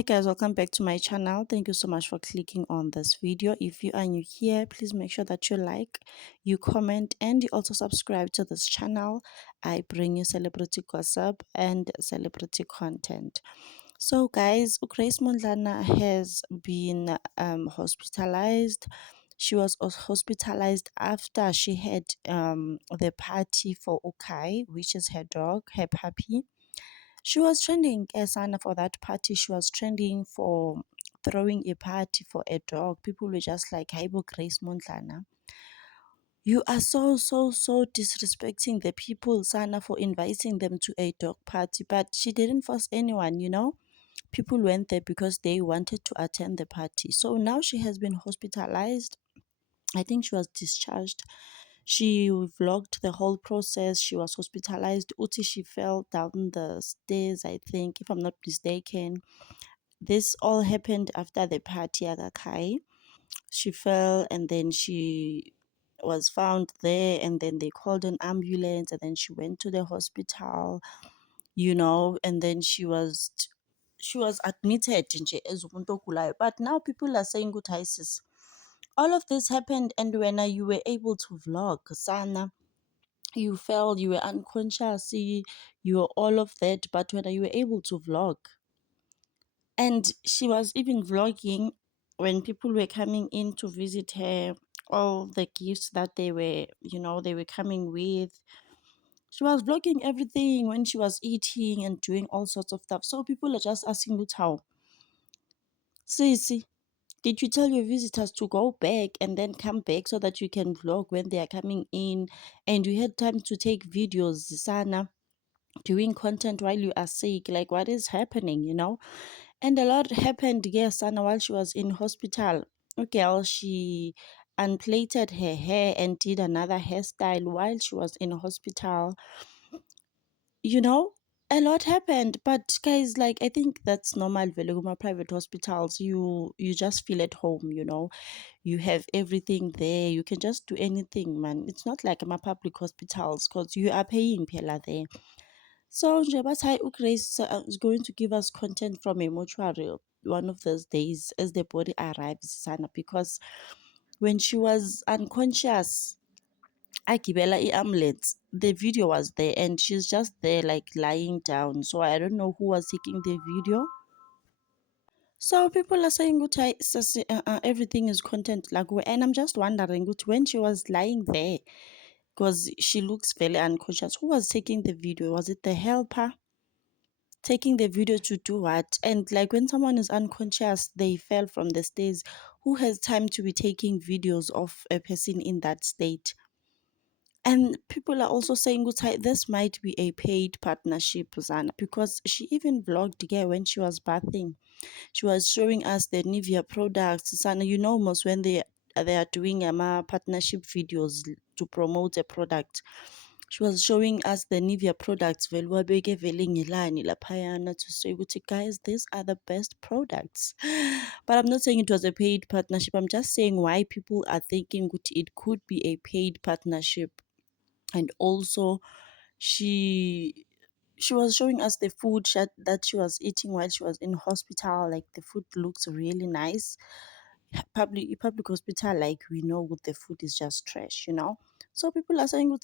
Hi guys, welcome back to my channel. Thank you so much for clicking on this video. If you are new here, please make sure that you like, you comment, and you also subscribe to this channel. I bring you celebrity gossip and celebrity content. So guys, Grace Mondlana has been hospitalized. She was hospitalized after she had the party for Ukai, which is her dog, her puppy. She was trending, Sana, for that party. She was trending for throwing a party for a dog. People were just like, Haibo Grace Mondlana. You are so disrespecting the people, Sana, for inviting them to a dog party. But she didn't force anyone. People went there because they wanted to attend the party. So now she has been hospitalized. I think she was discharged. She vlogged the whole process. She was hospitalized. Uti, she fell down the stairs, I think, if I'm not mistaken. This all happened after the party Agakai. She fell and then she was found there, and then they called an ambulance, and then she went to the hospital, and then she was admitted nje as umuntu ogulayo. But now people are saying, good sis, all of this happened, and when you were able to vlog, Sana, you fell, you were unconscious, you were all of that, but when you were able to vlog, and she was even vlogging when people were coming in to visit her, all the gifts that they were coming with. She was vlogging everything when she was eating and doing all sorts of stuff. So people are just asking, Lutao, Sissy, did you tell your visitors to go back and then come back so that you can vlog when they are coming in, and you had time to take videos, Sana, doing content while you are sick? Like, what is happening? And a lot happened, yes, Sana, while she was in hospital. Okay, she unplaited her hair and did another hairstyle while she was in hospital. you know a lot happened, but guys, like, I think that's normal. Veleguma private hospitals, you just feel at home. You have everything there, you can just do anything, man. It's not like my public hospitals, because you are paying pela there. So nje bathi uGrace is going to give us content from a mortuary one of those days as the body arrives, Sana, because when she was unconscious, agibela i-ambulance, the video was there and she's just there like lying down. So I don't know who was taking the video. So people are saying ukuthi everything is content like, and I'm just wondering ukuthi when she was lying there, because she looks very unconscious, who was taking the video? Was it the helper taking the video to do what? And like, when someone is unconscious, they fell from the stairs, who has time to be taking videos of a person in that state? And people are also saying, this might be a paid partnership, Zana, because she even vlogged here when she was bathing. She was showing us the Nivea products. Sana, most when they are doing partnership videos to promote a product. She was showing us the Nivea products. Velwabeke velingilani laphayana, to say, guys, these are the best products. But I'm not saying it was a paid partnership. I'm just saying why people are thinking it could be a paid partnership. And also, she was showing us the food that she was eating while she was in hospital. Like, the food looks really nice. Public hospital, like, we know what the food is just trash. So people are saying,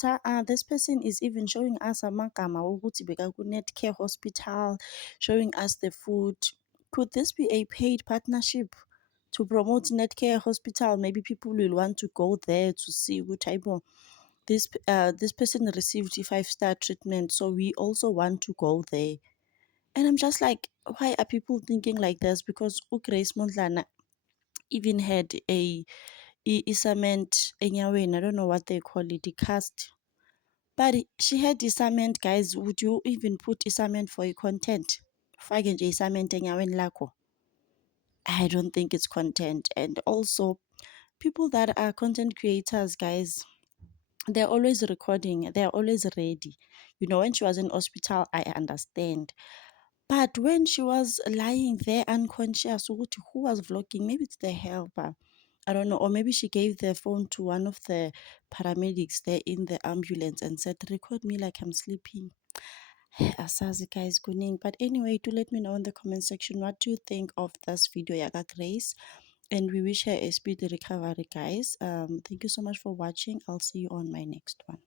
this person is even showing us amagama wokuthi bekaku-Netcare hospital, showing us the food. Could this be a paid partnership to promote Netcare hospital? Maybe people will want to go there to see what type of this person received a 5-star treatment, so we also want to go there. And I'm just like, why are people thinking like this? Because Grace Mondlana even had a cement enyaweni, I don't know what they call it, the cast. But she had the cement, guys. Would you even put a cement for a content? Fake nje cement enyaweni lakho. I don't think it's content. And also, people that are content creators, guys, they're always recording, they're always ready. When she was in hospital, I understand. But when she was lying there unconscious, who was vlogging? Maybe it's the helper. I don't know. Or maybe she gave the phone to one of the paramedics there in the ambulance and said, record me like I'm sleeping. Asazi guys kuning. But anyway, do let me know in the comment section what do you think of this video, Yaga Grace. And we wish her a speedy recovery, guys. Thank you so much for watching. I'll see you on my next one.